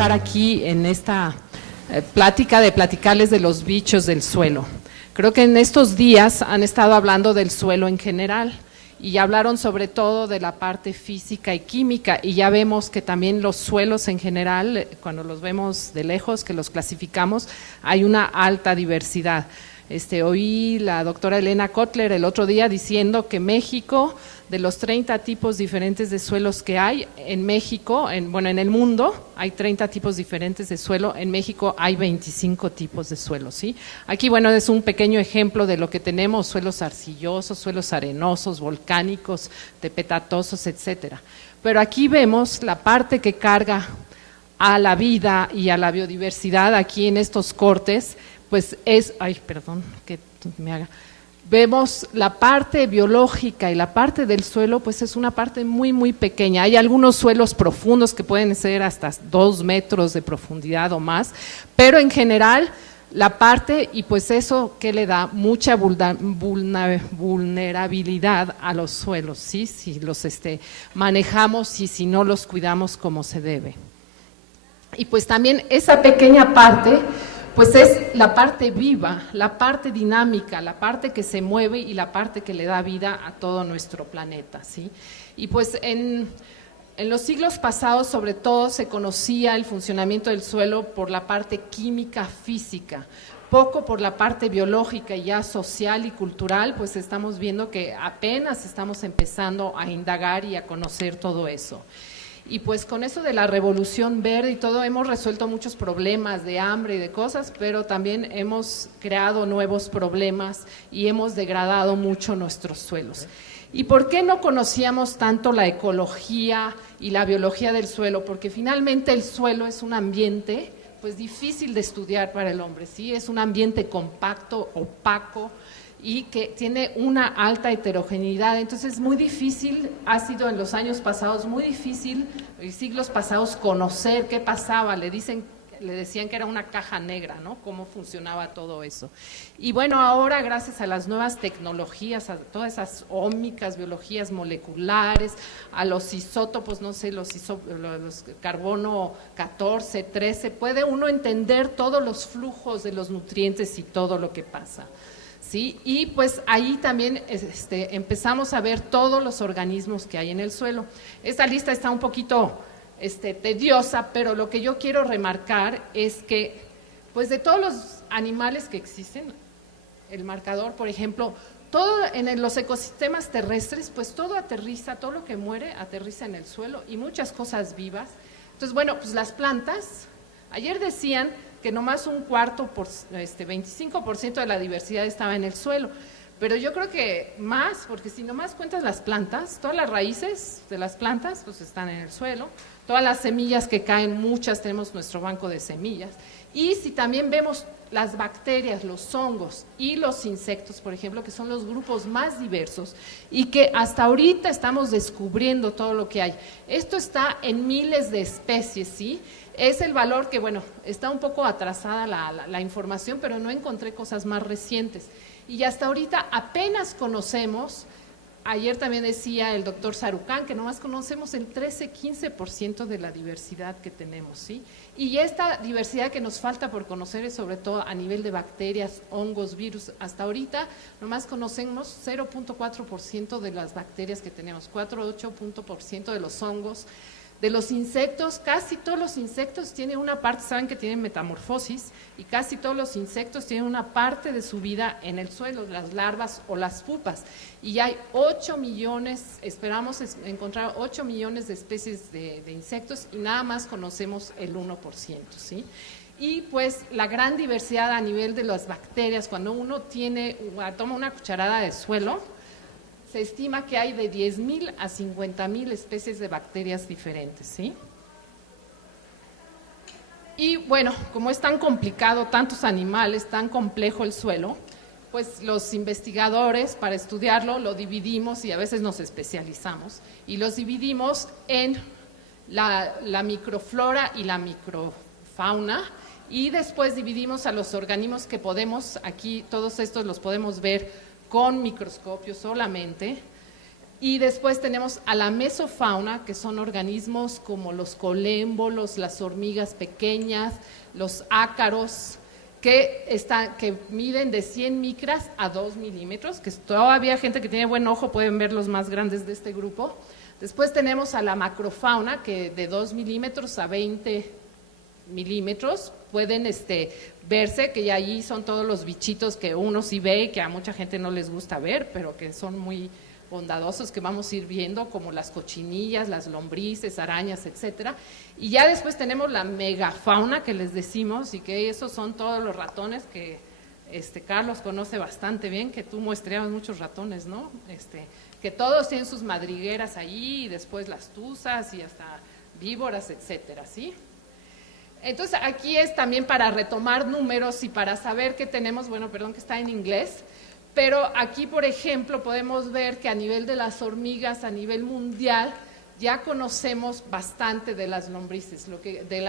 enfocar aquí en esta plática de platicarles de los bichos del suelo. Creo que en estos días han estado hablando del suelo en general y hablaron sobre todo de la parte física y química, y ya vemos que también los suelos en general, cuando los vemos de lejos, que los clasificamos, hay una alta diversidad. Oí la doctora Elena Kotler el otro día diciendo que México, de los 30 tipos diferentes de suelos que hay en México, en el mundo hay 30 tipos diferentes de suelo, en México hay 25 tipos de suelo, ¿sí? Aquí, es un pequeño ejemplo de lo que tenemos: suelos arcillosos, suelos arenosos, volcánicos, tepetatosos, etcétera. Pero aquí vemos la parte que carga a la vida y a la biodiversidad aquí en estos cortes, pues es, vemos la parte biológica y la parte del suelo, pues es una parte muy, muy pequeña. Hay algunos suelos profundos que pueden ser hasta 2 metros de profundidad o más, pero en general la parte, y pues eso que le da mucha vulnerabilidad a los suelos, ¿sí? Si los manejamos y si no los cuidamos como se debe. Y pues también esa pequeña parte, pues es la parte viva, la parte dinámica, la parte que se mueve y la parte que le da vida a todo nuestro planeta, ¿sí? Y pues en los siglos pasados, sobre todo, se conocía el funcionamiento del suelo por la parte química física, poco por la parte biológica y ya social y cultural, pues estamos viendo que apenas estamos empezando a indagar y a conocer todo eso. Y pues con eso de la revolución verde y todo hemos resuelto muchos problemas de hambre y de cosas, pero también hemos creado nuevos problemas y hemos degradado mucho nuestros suelos. ¿Y por qué no conocíamos tanto la ecología y la biología del suelo? Porque finalmente el suelo es un ambiente pues difícil de estudiar para el hombre, ¿sí? Es un ambiente compacto, opaco, y que tiene una alta heterogeneidad, entonces es muy difícil, ha sido en los años pasados muy difícil, en siglos pasados, conocer qué pasaba. Le decían que era una caja negra, ¿no? Cómo funcionaba todo eso. Y ahora gracias a las nuevas tecnologías, a todas esas ómicas, biologías moleculares, a los isótopos, los carbono 14, 13, puede uno entender todos los flujos de los nutrientes y todo lo que pasa. ¿Sí? Y pues ahí también empezamos a ver todos los organismos que hay en el suelo. Esta lista está un poquito tediosa, pero lo que yo quiero remarcar es que pues de todos los animales que existen, el marcador, por ejemplo, todo en los ecosistemas terrestres, pues todo aterriza, todo lo que muere aterriza en el suelo, y muchas cosas vivas. Entonces, pues las plantas, ayer decían que nomás un cuarto, 25% de la diversidad estaba en el suelo, pero yo creo que más, porque si nomás cuentas las plantas, todas las raíces de las plantas pues están en el suelo, todas las semillas que caen, muchas, tenemos nuestro banco de semillas, y si también vemos las bacterias, los hongos y los insectos, por ejemplo, que son los grupos más diversos y que hasta ahorita estamos descubriendo todo lo que hay. Esto está en miles de especies, ¿sí? Es el valor que, está un poco atrasada la información, pero no encontré cosas más recientes. Y hasta ahorita apenas conocemos, ayer también decía el doctor Sarucán, que nomás conocemos el 13-15% de la diversidad que tenemos, ¿sí? Y esta diversidad que nos falta por conocer es sobre todo a nivel de bacterias, hongos, virus. Hasta ahorita nomás conocemos 0.4% de las bacterias que tenemos, 4,8% de los hongos. De los insectos, casi todos los insectos tienen una parte, saben que tienen metamorfosis, y casi todos los insectos tienen una parte de su vida en el suelo, las larvas o las pupas. Y hay 8 millones, esperamos encontrar 8 millones de especies de insectos, y nada más conocemos el 1%, ¿sí? Y pues la gran diversidad a nivel de las bacterias, cuando uno toma una cucharada de suelo, se estima que hay de 10,000 a 50,000 especies de bacterias diferentes, ¿sí? Y como es tan complicado, tantos animales, tan complejo el suelo, pues los investigadores, para estudiarlo, lo dividimos, y a veces nos especializamos, y los dividimos en la microflora y la microfauna, y después dividimos a los organismos que podemos, aquí todos estos los podemos ver con microscopio solamente, Y después tenemos a la mesofauna, que son organismos como los colémbolos, las hormigas pequeñas, los ácaros, que miden de 100 micras a 2 milímetros, que todavía gente que tiene buen ojo pueden ver los más grandes de este grupo. Después tenemos a la macrofauna, que de 2 milímetros a 20 milímetros pueden verse, que ya allí son todos los bichitos que uno sí ve y que a mucha gente no les gusta ver, pero que son muy bondadosos, que vamos a ir viendo, como las cochinillas, las lombrices, arañas, etcétera. Y ya después tenemos la megafauna, que les decimos, y que esos son todos los ratones que Carlos conoce bastante bien, que tú muestreabas muchos ratones, ¿no? Que todos tienen sus madrigueras allí, y después las tuzas y hasta víboras, etcétera, ¿sí? Entonces, aquí es también para retomar números y para saber qué tenemos, bueno, perdón que está en inglés, pero aquí, por ejemplo, podemos ver que a nivel de las hormigas, a nivel mundial, ya conocemos bastante de las lombrices, de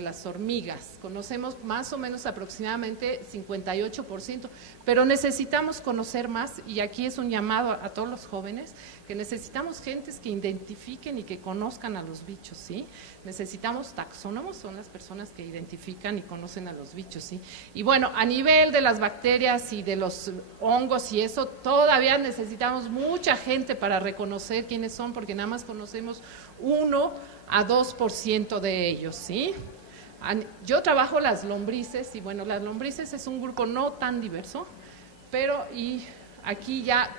las hormigas. Conocemos más o menos aproximadamente 58%, pero necesitamos conocer más, y aquí es un llamado a todos los jóvenes, que necesitamos gentes que identifiquen y que conozcan a los bichos, ¿sí? Necesitamos taxónomos, son las personas que identifican y conocen a los bichos, ¿sí? Y bueno, a nivel de las bacterias y de los hongos y eso, todavía necesitamos mucha gente para reconocer quiénes son, porque nada más conocemos 1 a 2% de ellos, ¿sí? Yo trabajo las lombrices, y bueno, las lombrices es un grupo no tan diverso, pero y aquí ya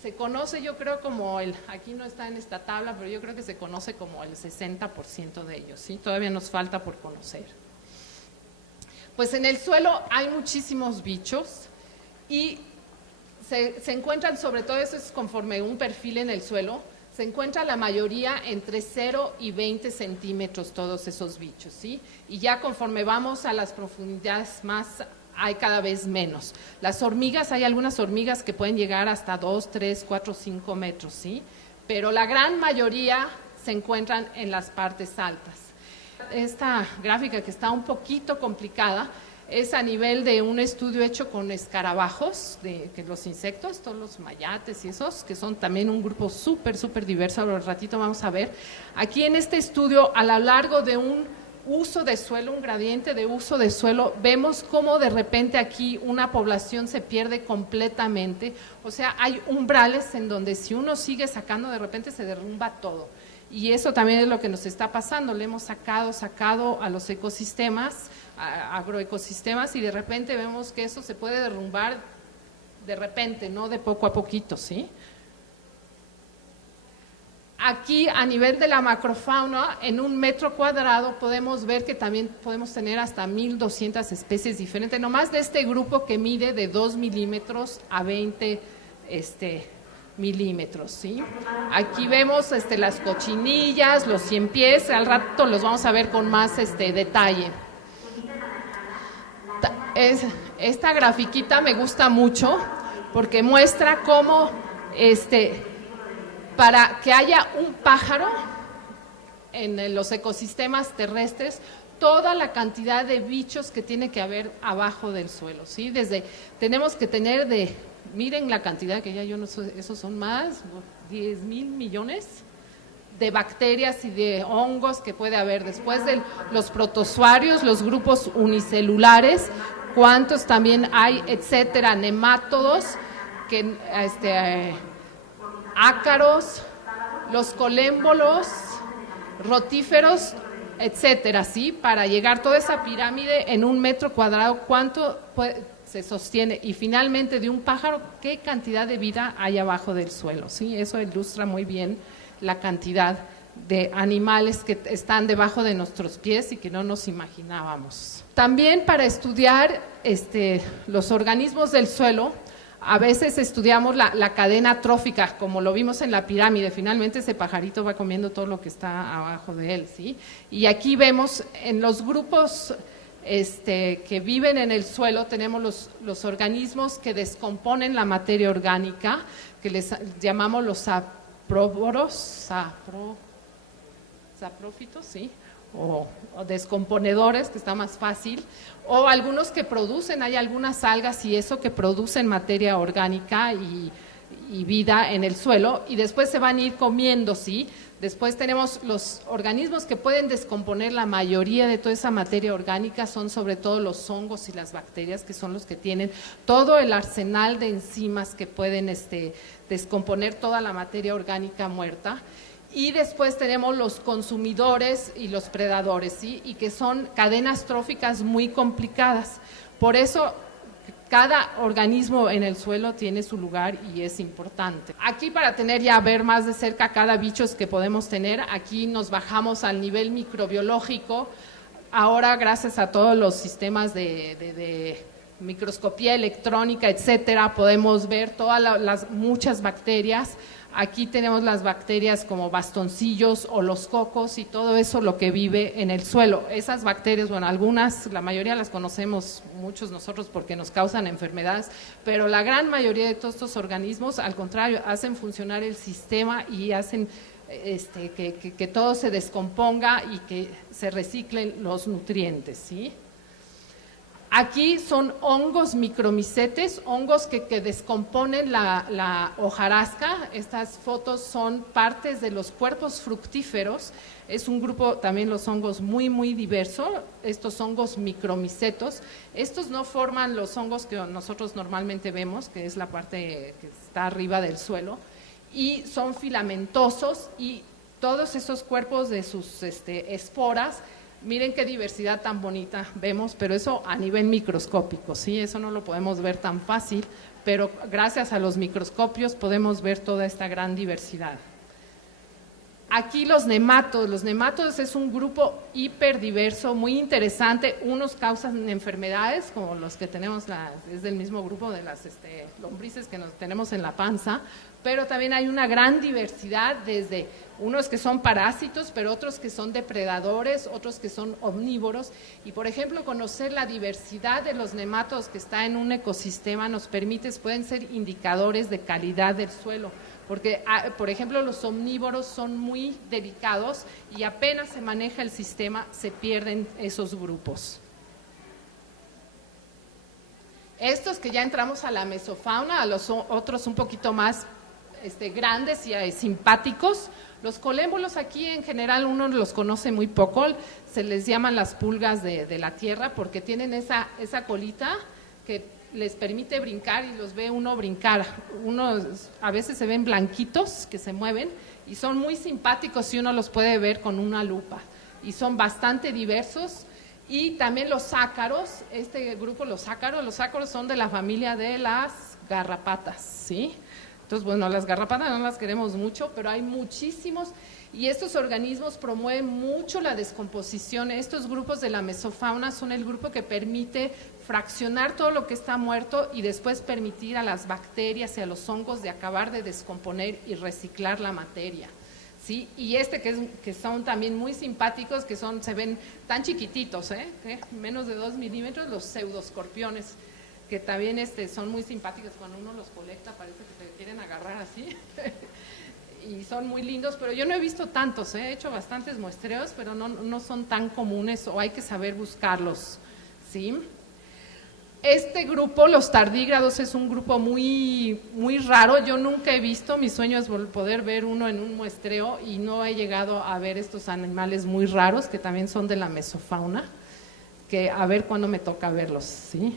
se conoce, yo creo, como aquí no está en esta tabla, pero yo creo que se conoce como el 60% de ellos, ¿sí? Todavía nos falta por conocer. Pues en el suelo hay muchísimos bichos y se encuentran, sobre todo eso es conforme un perfil en el suelo, se encuentra la mayoría entre 0 y 20 centímetros todos esos bichos, ¿sí? Y ya conforme vamos a las profundidades más, hay cada vez menos. Las hormigas, hay algunas hormigas que pueden llegar hasta 2, 3, 4, 5 metros, ¿sí? Pero la gran mayoría se encuentran en las partes altas. Esta gráfica, que está un poquito complicada, es a nivel de un estudio hecho con escarabajos, que los insectos, todos los mayates y esos, que son también un grupo súper, súper diverso, ahora un ratito vamos a ver. Aquí en este estudio, a lo largo de un uso de suelo, un gradiente de uso de suelo, vemos cómo de repente aquí una población se pierde completamente, o sea, hay umbrales en donde si uno sigue sacando, de repente se derrumba todo. Y eso también es lo que nos está pasando, le hemos sacado a los ecosistemas, a agroecosistemas, y de repente vemos que eso se puede derrumbar de repente, no de poco a poquito, ¿sí? Aquí, a nivel de la macrofauna, en 1 metro cuadrado podemos ver que también podemos tener hasta 1,200 especies diferentes, nomás de este grupo que mide de 2 milímetros a 20 milímetros, ¿sí? Aquí vemos las cochinillas, los ciempiés, al rato los vamos a ver con más detalle. Esta grafiquita me gusta mucho porque muestra cómo para que haya un pájaro en los ecosistemas terrestres, toda la cantidad de bichos que tiene que haber abajo del suelo, ¿sí? Tenemos que tener miren la cantidad, que ya yo no sé, esos son más, 10,000 millones de bacterias y de hongos que puede haber. Después de los protozoarios, los grupos unicelulares, cuántos también hay, etcétera, nemátodos, ácaros, los colémbolos, rotíferos, etcétera, ¿sí? Para llegar toda esa pirámide en 1 metro cuadrado, ¿cuánto se sostiene? Y finalmente, de un pájaro, ¿qué cantidad de vida hay abajo del suelo? ¿Sí? Eso ilustra muy bien la cantidad de animales que están debajo de nuestros pies y que no nos imaginábamos. También para estudiar los organismos del suelo, a veces estudiamos la cadena trófica, como lo vimos en la pirámide. Finalmente ese pajarito va comiendo todo lo que está abajo de él, ¿sí? Y aquí vemos en los grupos que viven en el suelo, tenemos los organismos que descomponen la materia orgánica, que les llamamos los saprófitos, ¿sí? O descomponedores, que está más fácil, o algunos que producen, hay algunas algas y eso que producen materia orgánica y y vida en el suelo, y después se van a ir comiendo, ¿sí? Después tenemos los organismos que pueden descomponer la mayoría de toda esa materia orgánica, son sobre todo los hongos y las bacterias, que son los que tienen todo el arsenal de enzimas que pueden descomponer toda la materia orgánica muerta. Y después tenemos los consumidores y los predadores, ¿sí? Y que son cadenas tróficas muy complicadas. Por eso cada organismo en el suelo tiene su lugar y es importante. Aquí, para tener ya ver más de cerca cada bicho que podemos tener, aquí nos bajamos al nivel microbiológico. Ahora, gracias a todos los sistemas de microscopía electrónica, etcétera, podemos ver todas las muchas bacterias. Aquí tenemos las bacterias como bastoncillos o los cocos y todo eso lo que vive en el suelo. Esas bacterias, bueno, algunas, la mayoría las conocemos muchos nosotros porque nos causan enfermedades, pero la gran mayoría de todos estos organismos, al contrario, hacen funcionar el sistema y hacen que todo se descomponga y que se reciclen los nutrientes, ¿sí? Aquí son hongos micromicetes, hongos que descomponen la hojarasca. Estas fotos son partes de los cuerpos fructíferos. Es un grupo, también los hongos, muy, muy diverso. Estos hongos micromicetos. Estos no forman los hongos que nosotros normalmente vemos, que es la parte que está arriba del suelo, y son filamentosos, y todos esos cuerpos de sus esporas. Miren qué diversidad tan bonita vemos, pero eso a nivel microscópico, ¿sí? Eso no lo podemos ver tan fácil, pero gracias a los microscopios podemos ver toda esta gran diversidad. Aquí los nematodos es un grupo hiperdiverso, muy interesante. Unos causan enfermedades, como los que tenemos, es del mismo grupo de las lombrices que tenemos en la panza, pero también hay una gran diversidad, desde unos que son parásitos, pero otros que son depredadores, otros que son omnívoros. Y, por ejemplo, conocer la diversidad de los nematodos que está en un ecosistema pueden ser indicadores de calidad del suelo. Porque, por ejemplo, los omnívoros son muy delicados y apenas se maneja el sistema, se pierden esos grupos. Estos que ya entramos a la mesofauna, a los otros un poquito más grandes y simpáticos. Los colémbolos aquí en general uno los conoce muy poco, se les llaman las pulgas de la tierra porque tienen esa colita que les permite brincar y los ve uno brincar. A veces se ven blanquitos que se mueven y son muy simpáticos y uno los puede ver con una lupa. Y son bastante diversos. Y también los ácaros, este grupo, los ácaros son de la familia de las garrapatas, ¿sí? Entonces, bueno, las garrapatas no las queremos mucho, pero hay muchísimos, y estos organismos promueven mucho la descomposición. Estos grupos de la mesofauna son el grupo que permite fraccionar todo lo que está muerto y después permitir a las bacterias y a los hongos de acabar de descomponer y reciclar la materia, ¿sí? Y que son también muy simpáticos, que se ven tan chiquititos, menos de 2 milímetros, los pseudoscorpiones, que también son muy simpáticos. Cuando uno los colecta parece que se quieren agarrar así y son muy lindos, pero yo no he visto tantos, he hecho bastantes muestreos, pero no son tan comunes, o hay que saber buscarlos, ¿sí? Este grupo, los tardígrados, es un grupo muy, muy raro. Yo nunca he visto, mi sueño es poder ver uno en un muestreo, y no he llegado a ver estos animales muy raros que también son de la mesofauna, que a ver cuándo me toca verlos, ¿sí?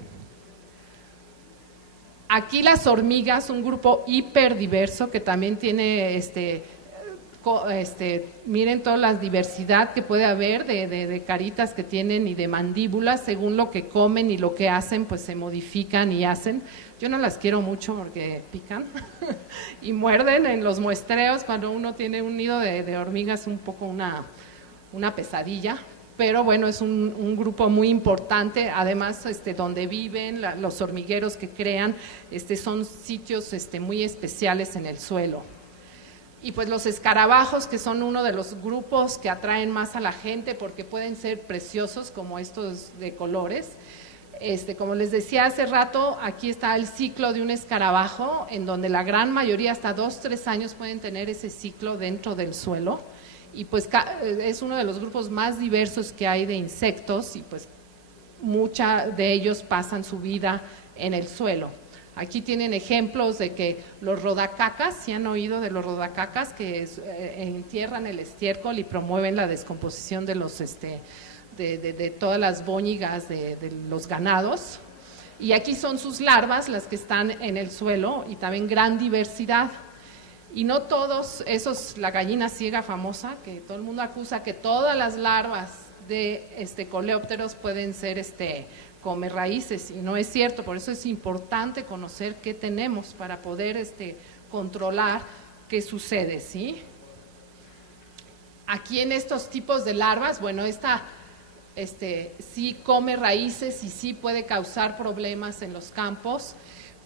Aquí las hormigas, un grupo hiperdiverso que también tiene, miren toda la diversidad que puede haber de caritas que tienen y de mandíbulas, según lo que comen y lo que hacen, pues se modifican y hacen. Yo no las quiero mucho porque pican y muerden en los muestreos. Cuando uno tiene un nido de hormigas, un poco una pesadilla. Pero bueno, es un grupo muy importante. Además, donde viven, los hormigueros que crean, son sitios muy especiales en el suelo. Y pues los escarabajos, que son uno de los grupos que atraen más a la gente porque pueden ser preciosos, como estos de colores. Como les decía hace rato, aquí está el ciclo de un escarabajo, en donde la gran mayoría, hasta 2-3 años, pueden tener ese ciclo dentro del suelo. Y pues es uno de los grupos más diversos que hay de insectos, y pues muchos de ellos pasan su vida en el suelo. Aquí tienen ejemplos de que los rodacacas, ¿sí han oído de los rodacacas? Que entierran el estiércol y promueven la descomposición de los de todas las bóñigas de los ganados. Y aquí son sus larvas las que están en el suelo y también gran diversidad. Y no todos esos, la gallina ciega famosa, que todo el mundo acusa que todas las larvas de coleópteros pueden ser come raíces, y no es cierto. Por eso es importante conocer qué tenemos para poder controlar qué sucede, ¿sí? Aquí en estos tipos de larvas, bueno, sí come raíces y sí puede causar problemas en los campos,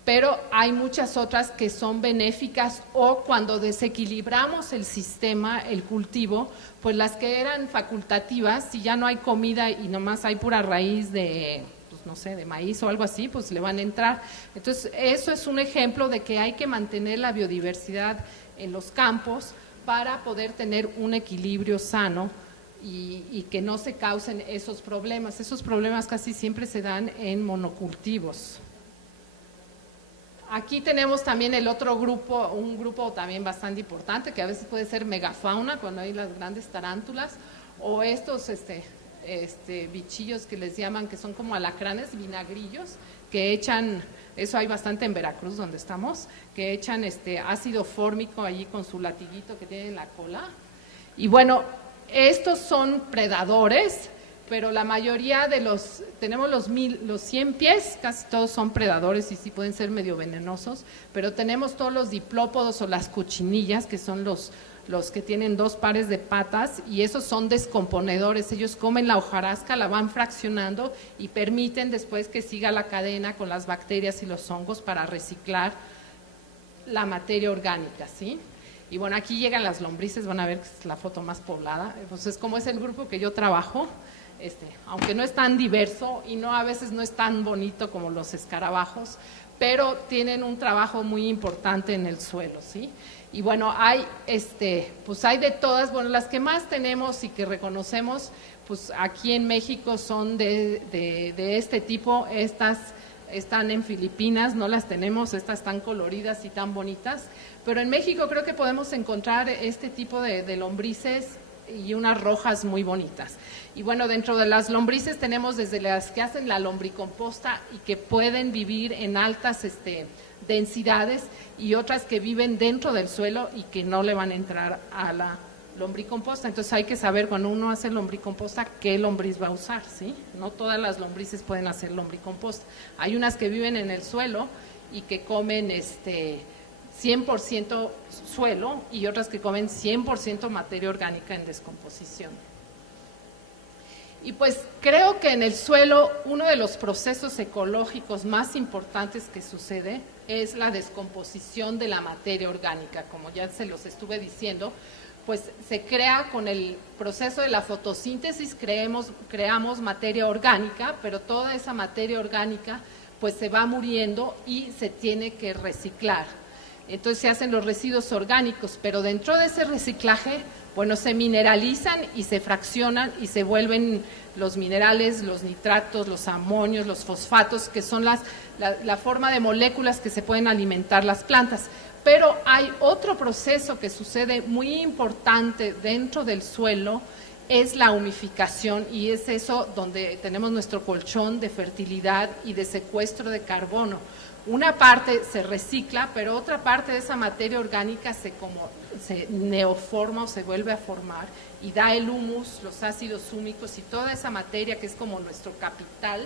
pero hay muchas otras que son benéficas, o cuando desequilibramos el sistema, el cultivo, pues las que eran facultativas, si ya no hay comida y nomás hay pura raíz de, pues no sé, de maíz o algo así, pues le van a entrar. Entonces, eso es un ejemplo de que hay que mantener la biodiversidad en los campos para poder tener un equilibrio sano y que no se causen esos problemas. Esos problemas casi siempre se dan en monocultivos. Aquí tenemos también el otro grupo, un grupo también bastante importante, que a veces puede ser megafauna, cuando hay las grandes tarántulas, o estos bichillos que les llaman, que son como alacranes, vinagrillos, que echan, eso hay bastante en Veracruz, donde estamos, que echan ácido fórmico allí con su latiguito que tiene en la cola. Y bueno, estos son predadores, pero la mayoría de tenemos los 100 pies, casi todos son predadores y sí pueden ser medio venenosos, pero tenemos todos los diplópodos o las cochinillas, que son los que tienen 2 pares de patas, y esos son descomponedores. Ellos comen la hojarasca, la van fraccionando y permiten después que siga la cadena con las bacterias y los hongos para reciclar la materia orgánica, ¿sí? Y bueno, aquí llegan las lombrices, van a ver que es la foto más poblada, pues es como es el grupo que yo trabajo. Aunque no es tan diverso y a veces no es tan bonito como los escarabajos, pero tienen un trabajo muy importante en el suelo, ¿sí? Y bueno, pues hay de todas. Bueno, las que más tenemos y que reconocemos, pues aquí en México son de este tipo. Estas están en Filipinas, no las tenemos, estas tan coloridas y tan bonitas, pero en México creo que podemos encontrar este tipo de lombrices y unas rojas muy bonitas. Y bueno, dentro de las lombrices tenemos desde las que hacen la lombricomposta y que pueden vivir en altas densidades, y otras que viven dentro del suelo y que no le van a entrar a la lombricomposta. Entonces hay que saber cuando uno hace lombricomposta qué lombriz va a usar, ¿sí? No todas las lombrices pueden hacer lombricomposta. Hay unas que viven en el suelo y que comen 100% suelo, y otras que comen 100% materia orgánica en descomposición. Y pues creo que en el suelo uno de los procesos ecológicos más importantes que sucede es la descomposición de la materia orgánica. Como ya se los estuve diciendo, pues se crea con el proceso de la fotosíntesis, creamos materia orgánica, pero toda esa materia orgánica pues se va muriendo y se tiene que reciclar. Entonces se hacen los residuos orgánicos, pero dentro de ese reciclaje, bueno, se mineralizan y se fraccionan y se vuelven los minerales, los nitratos, los amonios, los fosfatos, que son la forma de moléculas que se pueden alimentar las plantas. Pero hay otro proceso que sucede muy importante dentro del suelo, es la humificación, y es eso donde tenemos nuestro colchón de fertilidad y de secuestro de carbono. Una parte se recicla, pero otra parte de esa materia orgánica se neoforma o se vuelve a formar y da el humus, los ácidos húmicos y toda esa materia que es como nuestro capital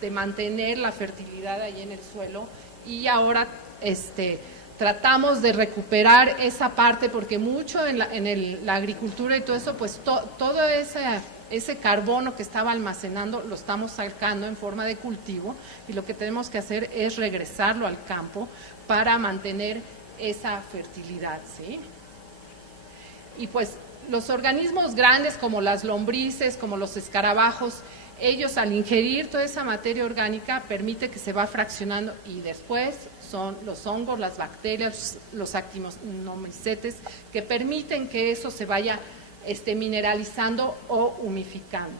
de mantener la fertilidad ahí en el suelo. Y ahora tratamos de recuperar esa parte, porque mucho en la agricultura y todo eso, pues todo ese carbono que estaba almacenando lo estamos sacando en forma de cultivo, y lo que tenemos que hacer es regresarlo al campo para mantener esa fertilidad, ¿sí? Y pues los organismos grandes como las lombrices, como los escarabajos, ellos al ingerir toda esa materia orgánica permite que se va fraccionando, y después son los hongos, las bacterias, los actinomycetes que permiten que eso se vaya mineralizando o humificando.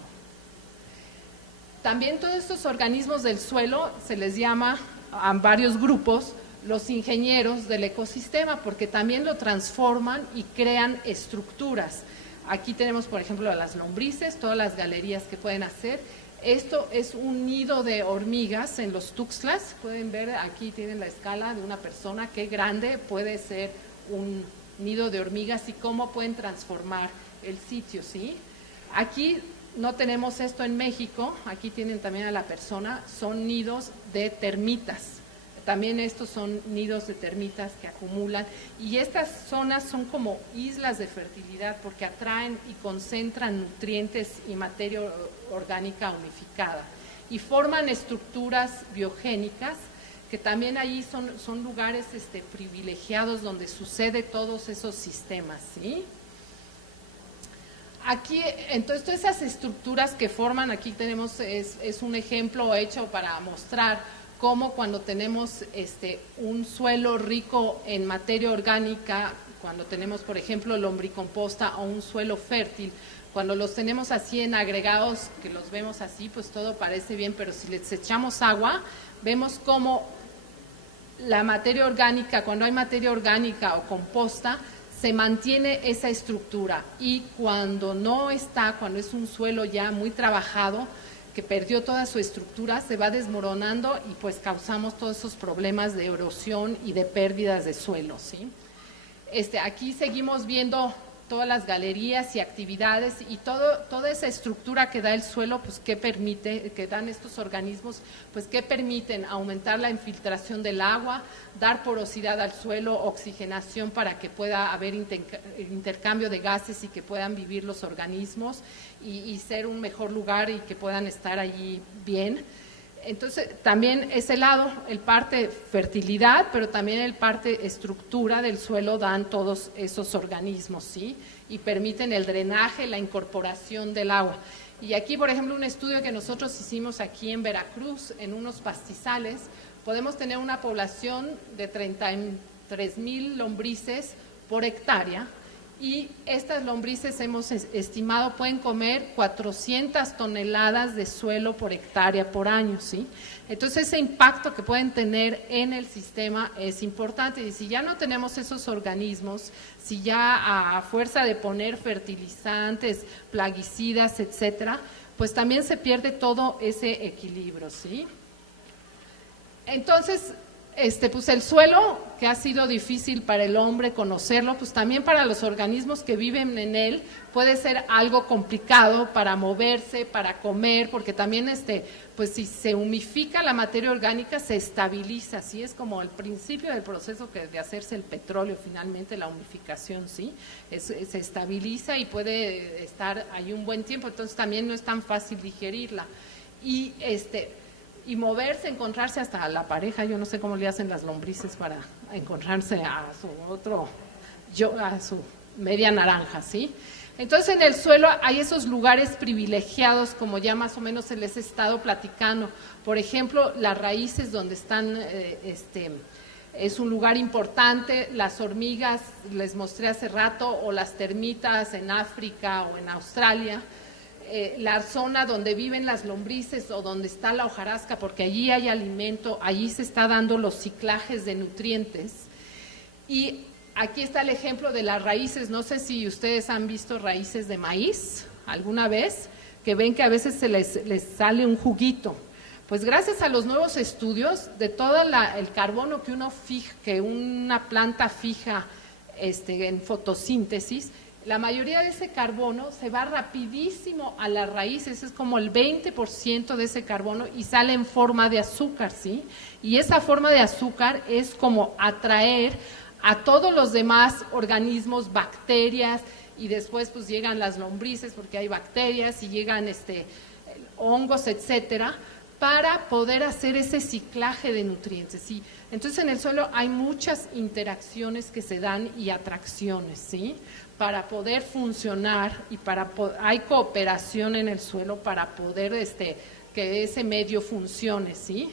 También todos estos organismos del suelo se les llama a varios grupos, los ingenieros del ecosistema, porque también lo transforman y crean estructuras. Aquí tenemos, por ejemplo, las lombrices, todas las galerías que pueden hacer. Esto es un nido de hormigas en los Tuxtlas. Pueden ver, aquí tienen la escala de una persona, qué grande puede ser un nido de hormigas y cómo pueden transformar el sitio, ¿sí? Aquí no tenemos esto en México, aquí tienen también a la persona, son nidos de termitas. También estos son nidos de termitas que acumulan y estas zonas son como islas de fertilidad porque atraen y concentran nutrientes y materia orgánica unificada y forman estructuras biogénicas que también ahí son lugares privilegiados donde sucede todos esos sistemas, ¿sí? Aquí, entonces, todas esas estructuras que forman, aquí tenemos, es un ejemplo hecho para mostrar cómo cuando tenemos un suelo rico en materia orgánica, cuando tenemos, por ejemplo, lombricomposta o un suelo fértil, cuando los tenemos así en agregados, que los vemos así, pues todo parece bien, pero si les echamos agua, vemos cómo la materia orgánica, cuando hay materia orgánica o composta, se mantiene esa estructura y cuando no está, cuando es un suelo ya muy trabajado, que perdió toda su estructura, se va desmoronando y pues causamos todos esos problemas de erosión y de pérdidas de suelo, ¿sí? Aquí seguimos viendo todas las galerías y actividades y toda esa estructura que da el suelo, pues que permite, que dan estos organismos, pues que permiten aumentar la infiltración del agua, dar porosidad al suelo, oxigenación para que pueda haber intercambio de gases y que puedan vivir los organismos y ser un mejor lugar y que puedan estar allí bien. Entonces, también ese lado, el parte fertilidad, pero también el parte estructura del suelo dan todos esos organismos, ¿sí? Y permiten el drenaje, la incorporación del agua. Y aquí, por ejemplo, un estudio que nosotros hicimos aquí en Veracruz, en unos pastizales, podemos tener una población de 33,000 lombrices por hectárea, y estas lombrices hemos estimado pueden comer 400 toneladas de suelo por hectárea por año, ¿sí? Entonces ese impacto que pueden tener en el sistema es importante y si ya no tenemos esos organismos, si ya a fuerza de poner fertilizantes, plaguicidas, etcétera, pues también se pierde todo ese equilibrio, ¿sí? Entonces, pues el suelo, que ha sido difícil para el hombre conocerlo, pues también para los organismos que viven en él puede ser algo complicado para moverse, para comer, porque también pues si se humifica la materia orgánica se estabiliza, ¿sí? Es como el principio del proceso de hacerse el petróleo finalmente, la humificación, ¿sí? Se estabiliza y puede estar ahí un buen tiempo, entonces también no es tan fácil digerirla. Y moverse, encontrarse hasta la pareja, yo no sé cómo le hacen las lombrices para encontrarse a su media naranja, ¿sí? Entonces en el suelo hay esos lugares privilegiados, como ya más o menos se les he estado platicando. Por ejemplo, las raíces donde están, es un lugar importante, las hormigas, les mostré hace rato, o las termitas en África o en Australia. La zona donde viven las lombrices o donde está la hojarasca, porque allí hay alimento, allí se está dando los ciclajes de nutrientes. Y aquí está el ejemplo de las raíces, no sé si ustedes han visto raíces de maíz alguna vez, que ven que a veces se les sale un juguito. Pues gracias a los nuevos estudios de todo el carbono que una planta fija en fotosíntesis, la mayoría de ese carbono se va rapidísimo a las raíces, es como el 20% de ese carbono y sale en forma de azúcar, ¿sí? Y esa forma de azúcar es como atraer a todos los demás organismos, bacterias, y después pues llegan las lombrices porque hay bacterias y llegan hongos, etcétera, para poder hacer ese ciclaje de nutrientes, ¿sí? Entonces en el suelo hay muchas interacciones que se dan y atracciones, ¿sí? Para poder funcionar y hay cooperación en el suelo para poder que ese medio funcione, ¿sí?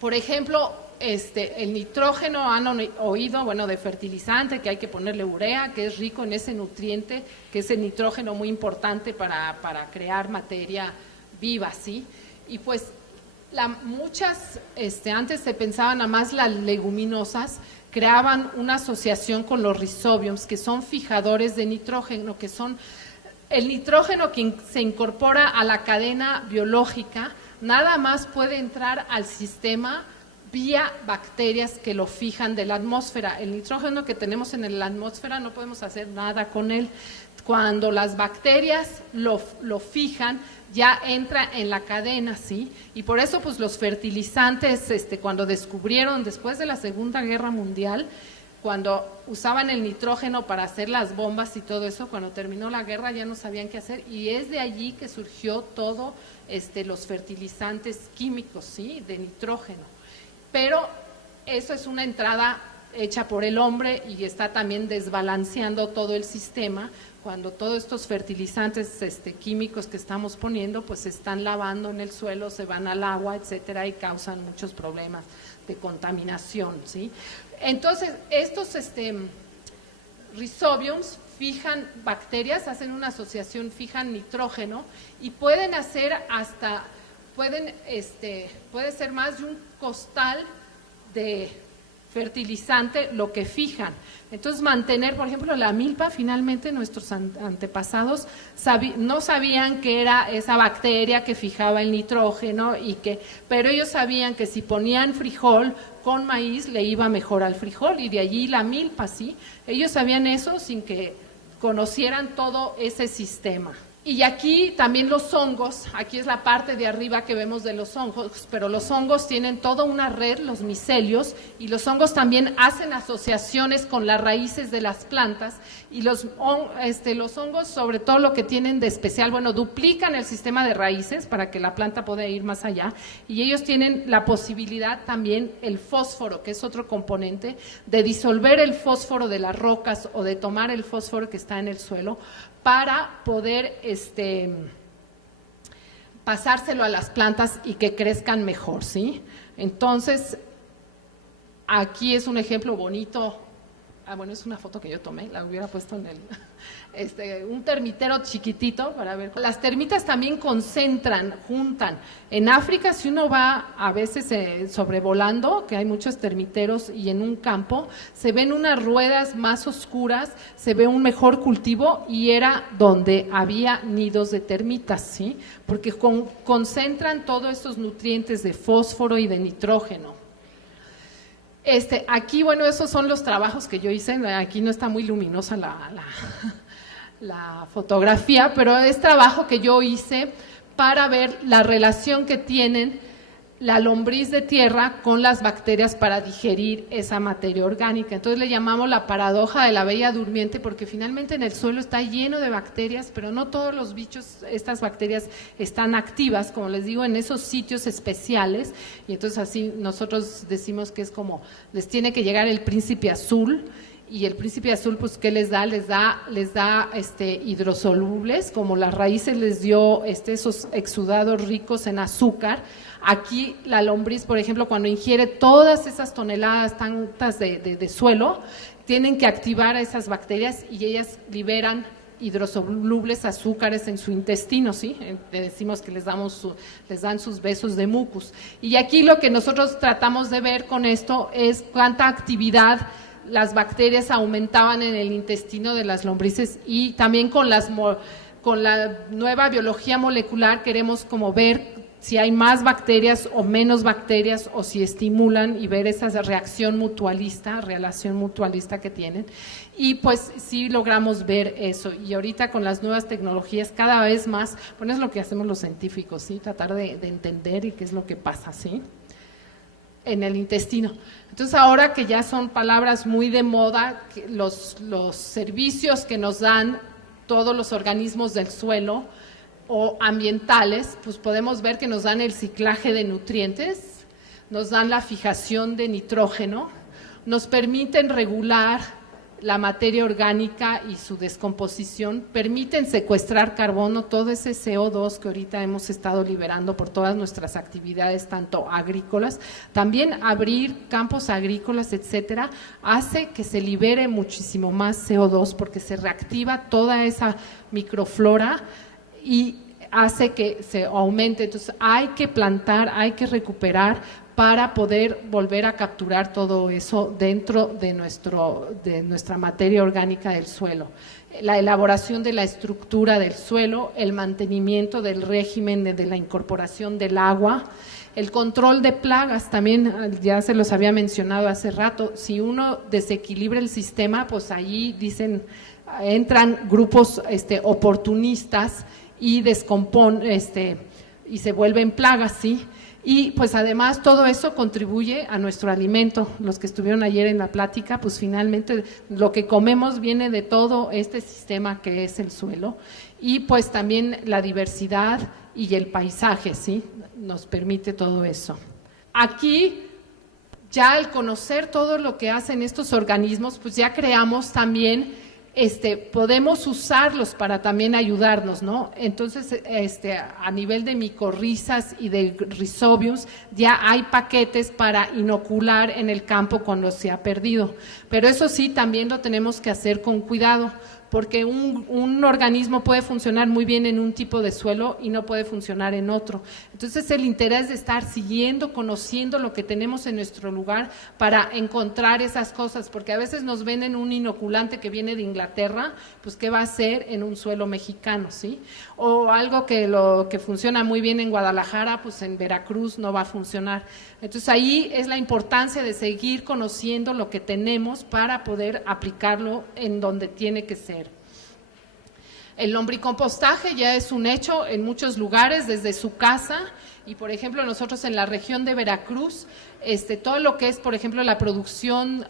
Por ejemplo, el nitrógeno, han oído, bueno, de fertilizante, que hay que ponerle urea, que es rico en ese nutriente, que es el nitrógeno muy importante para crear materia viva, ¿sí? Y pues muchas, antes se pensaban nada más las leguminosas, creaban una asociación con los rhizobiums, que son fijadores de nitrógeno, que son el nitrógeno que se incorpora a la cadena biológica, nada más puede entrar al sistema vía bacterias que lo fijan de la atmósfera. El nitrógeno que tenemos en la atmósfera no podemos hacer nada con él. Cuando las bacterias lo fijan, ya entra en la cadena, ¿sí? Y por eso, pues, los fertilizantes, cuando descubrieron, después de la Segunda Guerra Mundial, cuando usaban el nitrógeno para hacer las bombas y todo eso, cuando terminó la guerra ya no sabían qué hacer, y es de allí que surgió todo, los fertilizantes químicos, ¿sí? De nitrógeno. Pero eso es una entrada hecha por el hombre y está también desbalanceando todo el sistema, cuando todos estos fertilizantes químicos que estamos poniendo pues se están lavando en el suelo, se van al agua, etcétera, y causan muchos problemas de contaminación, ¿sí? Entonces, estos rhizobiums fijan bacterias, hacen una asociación, fijan nitrógeno y pueden hacer hasta, puede ser más de un costal de fertilizante lo que fijan. Entonces, mantener, por ejemplo, la milpa, finalmente nuestros antepasados no sabían que era esa bacteria que fijaba el nitrógeno, pero ellos sabían que si ponían frijol con maíz le iba mejor al frijol, y de allí la milpa, ¿sí? Ellos sabían eso sin que conocieran todo ese sistema. Y aquí también los hongos, aquí es la parte de arriba que vemos de los hongos, pero los hongos tienen toda una red, los micelios, y los hongos también hacen asociaciones con las raíces de las plantas, y los hongos, sobre todo lo que tienen de especial, bueno, duplican el sistema de raíces para que la planta pueda ir más allá, y ellos tienen la posibilidad también, el fósforo, que es otro componente, de disolver el fósforo de las rocas o de tomar el fósforo que está en el suelo, para poder pasárselo a las plantas y que crezcan mejor, ¿sí? Entonces, aquí es un ejemplo bonito. Bueno, es una foto que yo tomé, la hubiera puesto en un termitero chiquitito para ver. Las termitas también concentran, juntan. En África, si uno va a veces sobrevolando, que hay muchos termiteros, y en un campo, se ven unas ruedas más oscuras, se ve un mejor cultivo, y era donde había nidos de termitas, ¿sí? Porque concentran todos estos nutrientes de fósforo y de nitrógeno. Aquí, bueno, esos son los trabajos que yo hice. Aquí no está muy luminosa la fotografía, pero es trabajo que yo hice para ver la relación que tienen la lombriz de tierra con las bacterias para digerir esa materia orgánica. Entonces le llamamos la paradoja de la bella durmiente, porque finalmente en el suelo está lleno de bacterias, pero no todos los bichos, estas bacterias están activas, como les digo, en esos sitios especiales, y entonces así nosotros decimos que es como, les tiene que llegar el príncipe azul, y el príncipe azul, pues, ¿qué les da? Les da hidrosolubles, como las raíces les dio esos exudados ricos en azúcar. Aquí la lombriz, por ejemplo, cuando ingiere todas esas toneladas tantas de suelo, tienen que activar a esas bacterias y ellas liberan hidrosolubles azúcares en su intestino, ¿sí? Decimos que les dan sus besos de mucus. Y aquí lo que nosotros tratamos de ver con esto es cuánta actividad las bacterias aumentaban en el intestino de las lombrices, y también con la nueva biología molecular queremos como ver si hay más bacterias o menos bacterias, o si estimulan, y ver esa relación mutualista que tienen. Y pues sí logramos ver eso, y ahorita con las nuevas tecnologías cada vez más, bueno, es lo que hacemos los científicos, ¿sí? Tratar de entender y qué es lo que pasa, ¿sí? En el intestino. Entonces, ahora que ya son palabras muy de moda, los servicios que nos dan todos los organismos del suelo o ambientales, pues podemos ver que nos dan el ciclaje de nutrientes, nos dan la fijación de nitrógeno, nos permiten regular la materia orgánica y su descomposición, permiten secuestrar carbono, todo ese CO2 que ahorita hemos estado liberando por todas nuestras actividades, tanto agrícolas, también abrir campos agrícolas, etcétera, hace que se libere muchísimo más CO2 porque se reactiva toda esa microflora, y hace que se aumente. Entonces hay que plantar, hay que recuperar para poder volver a capturar todo eso dentro de nuestra materia orgánica del suelo. La elaboración de la estructura del suelo, el mantenimiento del régimen de la incorporación del agua, el control de plagas, también ya se los había mencionado hace rato. Si uno desequilibra el sistema, pues ahí dicen, entran grupos oportunistas y y se vuelven plagas, ¿sí? Y pues además todo eso contribuye a nuestro alimento. Los que estuvieron ayer en la plática, pues finalmente lo que comemos viene de todo este sistema que es el suelo. Y pues también la diversidad y el paisaje, ¿sí? Nos permite todo eso. Aquí, ya al conocer todo lo que hacen estos organismos, pues ya creamos también, podemos usarlos para también ayudarnos, ¿no? Entonces, a nivel de micorrizas y de rhizobiums, ya hay paquetes para inocular en el campo cuando se ha perdido. Pero eso sí, también lo tenemos que hacer con cuidado, porque un organismo puede funcionar muy bien en un tipo de suelo y no puede funcionar en otro. Entonces, el interés de estar siguiendo, conociendo lo que tenemos en nuestro lugar para encontrar esas cosas, porque a veces nos venden un inoculante que viene de Inglaterra, pues ¿qué va a hacer en un suelo mexicano, sí? O algo que funciona muy bien en Guadalajara, pues en Veracruz no va a funcionar. Entonces, ahí es la importancia de seguir conociendo lo que tenemos para poder aplicarlo en donde tiene que ser. El lombricompostaje ya es un hecho en muchos lugares, desde su casa, y por ejemplo nosotros en la región de Veracruz, todo lo que es, por ejemplo, la producción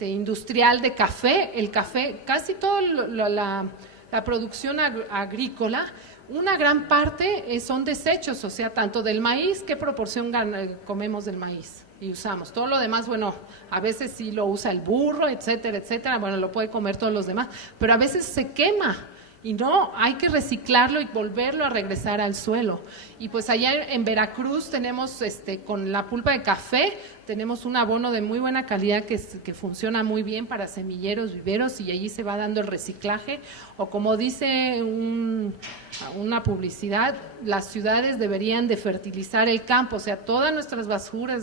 industrial de café, el café, casi toda la producción agrícola, una gran parte son desechos, o sea, tanto del maíz, ¿qué proporción comemos del maíz? Y usamos. Todo lo demás, bueno, a veces sí lo usa el burro, etcétera, etcétera, bueno, lo puede comer todos los demás, pero a veces se quema y no, hay que reciclarlo y volverlo a regresar al suelo. Y pues allá en Veracruz tenemos, con la pulpa de café, tenemos un abono de muy buena calidad que funciona muy bien para semilleros, viveros, y allí se va dando el reciclaje, o como dice una publicidad, las ciudades deberían de fertilizar el campo, o sea, todas nuestras basuras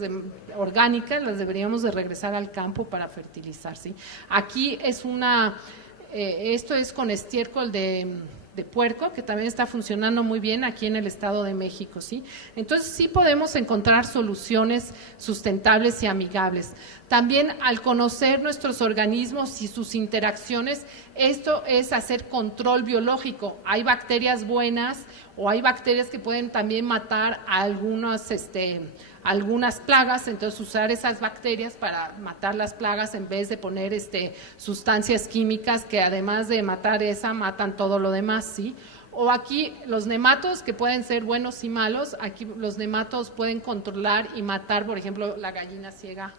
orgánicas las deberíamos de regresar al campo para fertilizar, ¿sí? Aquí es esto es con estiércol de puerco, que también está funcionando muy bien aquí en el Estado de México, ¿sí? Entonces sí podemos encontrar soluciones sustentables y amigables. También al conocer nuestros organismos y sus interacciones, esto es hacer control biológico. Hay bacterias buenas o hay bacterias que pueden también matar a algunas plagas, entonces usar esas bacterias para matar las plagas en vez de poner sustancias químicas que además de matar matan todo lo demás, ¿sí? O aquí los nematos, que pueden ser buenos y malos, aquí los nematos pueden controlar y matar, por ejemplo, la gallina ciega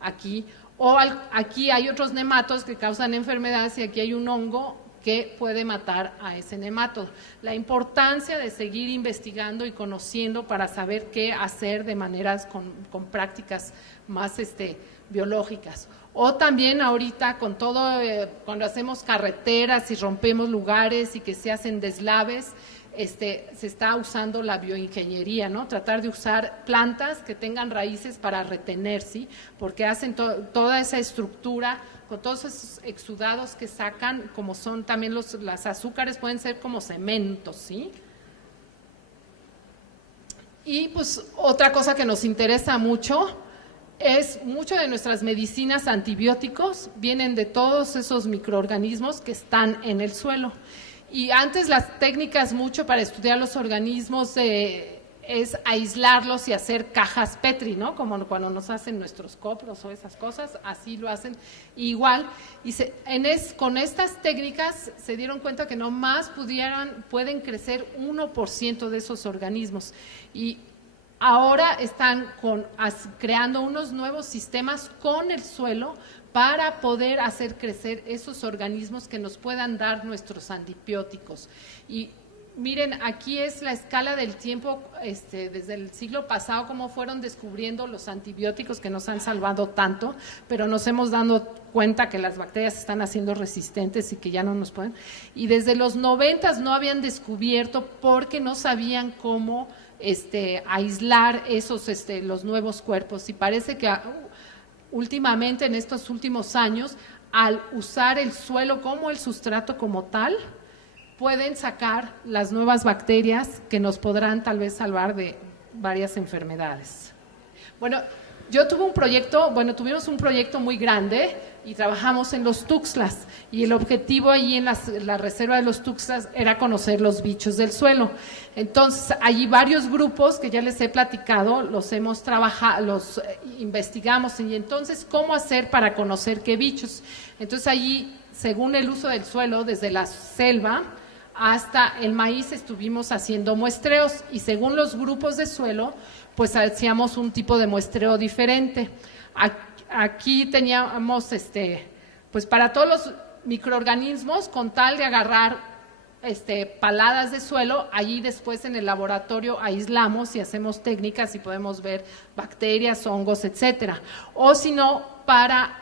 aquí, o aquí hay otros nematos que causan enfermedades y aquí hay un hongo que puede matar a ese nemato. La importancia de seguir investigando y conociendo para saber qué hacer de maneras con prácticas más biológicas. O también ahorita con todo, cuando hacemos carreteras y rompemos lugares y que se hacen deslaves, se está usando la bioingeniería, ¿no? Tratar de usar plantas que tengan raíces para retener, ¿sí? Porque hacen toda esa estructura con todos esos exudados que sacan, como son también las azúcares, pueden ser como cementos, ¿sí? Y pues otra cosa que nos interesa mucho es mucho de nuestras medicinas antibióticos vienen de todos esos microorganismos que están en el suelo. Y antes las técnicas mucho para estudiar los organismos es aislarlos y hacer cajas Petri, ¿no? Como cuando nos hacen nuestros copros o esas cosas, así lo hacen igual. Y con estas técnicas se dieron cuenta que nomás pueden crecer 1% de esos organismos. Y ahora están creando unos nuevos sistemas con el suelo para poder hacer crecer esos organismos que nos puedan dar nuestros antibióticos. Y Miren, aquí es la escala del tiempo, desde el siglo pasado, cómo fueron descubriendo los antibióticos que nos han salvado tanto, pero nos hemos dado cuenta que las bacterias están haciendo resistentes y que ya no nos pueden. Y desde los 90 no habían descubierto porque no sabían cómo aislar esos los nuevos cuerpos. Y parece que últimamente, en estos últimos años, al usar el suelo como el sustrato como tal, pueden sacar las nuevas bacterias que nos podrán tal vez salvar de varias enfermedades. Bueno, tuvimos un proyecto muy grande y trabajamos en los Tuxtlas, y el objetivo allí en la reserva de los Tuxtlas era conocer los bichos del suelo. Entonces, allí varios grupos que ya les he platicado, los hemos trabajado, los investigamos, y entonces, ¿cómo hacer para conocer qué bichos? Entonces, allí, según el uso del suelo, desde la selva hasta el maíz estuvimos haciendo muestreos, y según los grupos de suelo, pues hacíamos un tipo de muestreo diferente. Aquí teníamos, pues para todos los microorganismos, con tal de agarrar paladas de suelo, allí después en el laboratorio aislamos y hacemos técnicas y podemos ver bacterias, hongos, etcétera. O si no, para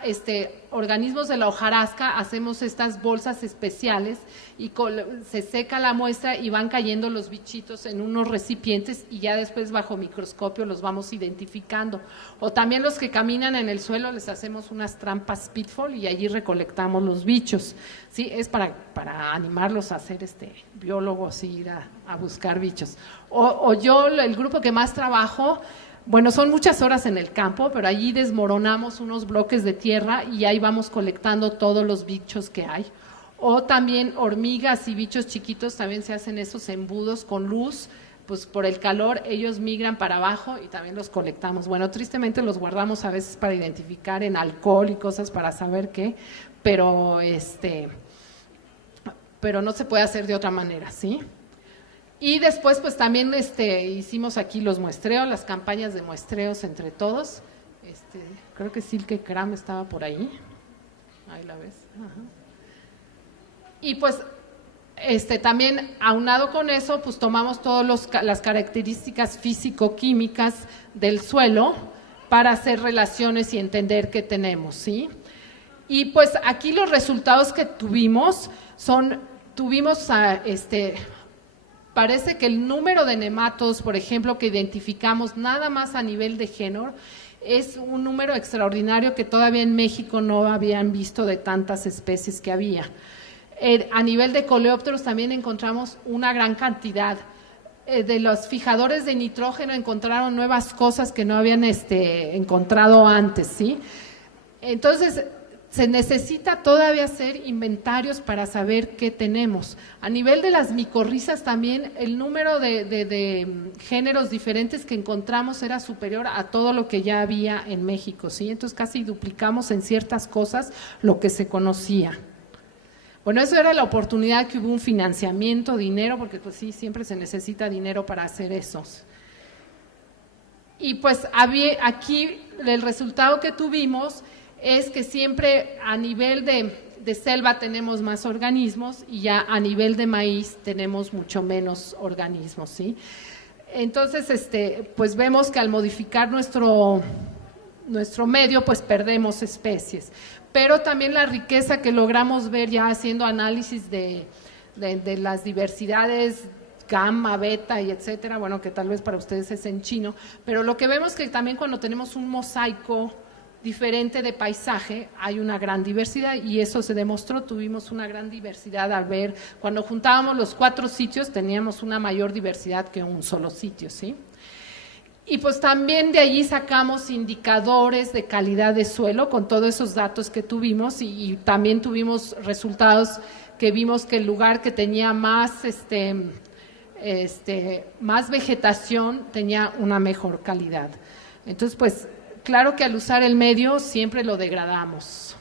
organismos de la hojarasca hacemos estas bolsas especiales y se seca la muestra y van cayendo los bichitos en unos recipientes, y ya después bajo microscopio los vamos identificando. O también los que caminan en el suelo les hacemos unas trampas Pitfall y allí recolectamos los bichos. Sí, es para animarlos a ser biólogos y ir a buscar bichos. El grupo que más trabajo, bueno, son muchas horas en el campo, pero allí desmoronamos unos bloques de tierra y ahí vamos colectando todos los bichos que hay. O también hormigas y bichos chiquitos, también se hacen esos embudos con luz, pues por el calor ellos migran para abajo y también los colectamos. Bueno, tristemente los guardamos a veces para identificar en alcohol y cosas para saber qué, pero no se puede hacer de otra manera, ¿sí? Y después, pues también hicimos aquí los muestreos, las campañas de muestreos entre todos. Creo que Silke Kram estaba por ahí. Ahí la ves. Ajá. Y pues también aunado con eso, pues tomamos todas las características físico-químicas del suelo para hacer relaciones y entender qué tenemos, ¿sí? Y pues aquí los resultados que tuvimos parece que el número de nematodos, por ejemplo, que identificamos nada más a nivel de género, es un número extraordinario que todavía en México no habían visto de tantas especies que había. A nivel de coleópteros también encontramos una gran cantidad. De los fijadores de nitrógeno encontraron nuevas cosas que no habían encontrado antes, ¿sí? Entonces, se necesita todavía hacer inventarios para saber qué tenemos. A nivel de las micorrizas también, el número de géneros diferentes que encontramos era superior a todo lo que ya había en México, ¿sí? Entonces casi duplicamos en ciertas cosas lo que se conocía. Bueno, eso era la oportunidad que hubo un financiamiento, dinero, porque pues sí, siempre se necesita dinero para hacer esos. Y pues aquí el resultado que tuvimos es que siempre a nivel de selva tenemos más organismos y ya a nivel de maíz tenemos mucho menos organismos, ¿sí? Entonces, pues vemos que al modificar nuestro medio, pues perdemos especies. Pero también la riqueza que logramos ver ya haciendo análisis de las diversidades gamma, beta y etcétera, bueno, que tal vez para ustedes es en chino, pero lo que vemos que también cuando tenemos un mosaico diferente de paisaje, hay una gran diversidad, y eso se demostró. Tuvimos una gran diversidad al ver, cuando juntábamos los 4 sitios teníamos una mayor diversidad que un solo sitio, ¿sí? Y pues también de allí sacamos indicadores de calidad de suelo con todos esos datos que tuvimos, y también tuvimos resultados que vimos que el lugar que tenía más más vegetación tenía una mejor calidad. Entonces, pues claro que al usar el medio siempre lo degradamos.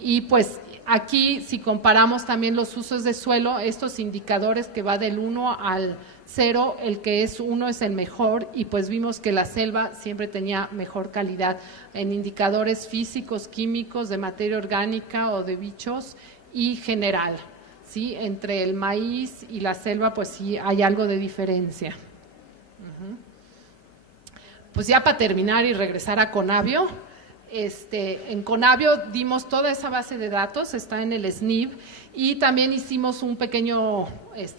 Y pues aquí, si comparamos también los usos de suelo, estos indicadores que va del 1 al 0, el que es 1 es el mejor, y pues vimos que la selva siempre tenía mejor calidad en indicadores físicos, químicos, de materia orgánica o de bichos y general, ¿sí? Entre el maíz y la selva, pues sí hay algo de diferencia. Pues ya para terminar y regresar a Conavio, en Conavio dimos toda esa base de datos, está en el SNIB, y también hicimos un pequeño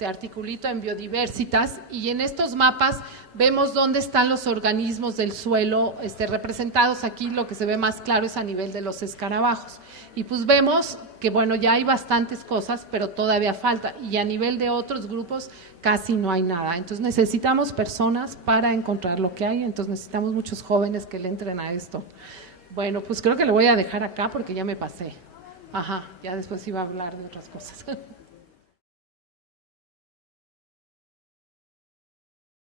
articulito en Biodiversitas, y en estos mapas vemos dónde están los organismos del suelo representados. Aquí lo que se ve más claro es a nivel de los escarabajos, y pues vemos que bueno, ya hay bastantes cosas, pero todavía falta, y a nivel de otros grupos casi no hay nada. Entonces necesitamos personas para encontrar lo que hay, entonces necesitamos muchos jóvenes que le entren a esto. Bueno, pues creo que lo voy a dejar acá porque ya me pasé. Ajá, ya después iba a hablar de otras cosas.